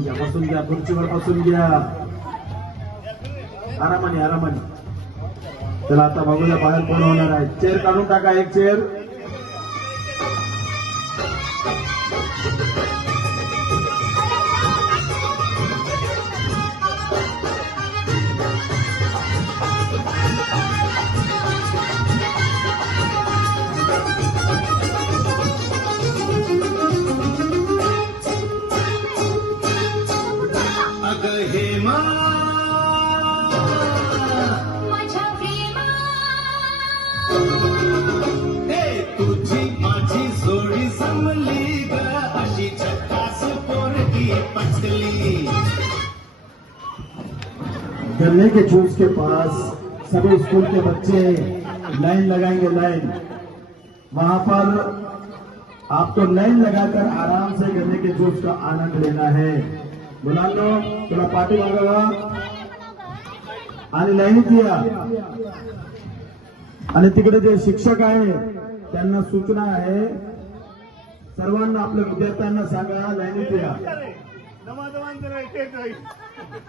बसून घ्या खुर्चीवर बसून घ्या आरामाने आरामाने. चला आता बघूया बाहेर कोण होणार आहे. चेअर काढून टाका एक चेअर. तुझी माझी जोडी जमली ग अशी झकास पोरगी पटली. गन्ने के जूस के पास सभी स्कूल के बच्चे लाइन लगाएंगे. लाइन वहां पर आपको लाइन लगाकर आराम से गन्ने के जूस का आनंद लेना है. मुलांनो थोड़ा पाठी मागावा आणि लाईनीत या. आणि तिकडे जे शिक्षक आहे त्यांना सूचना आहे सर्वांना आपल्या विद्यार्थ्यांना सांगा लाईनीत या.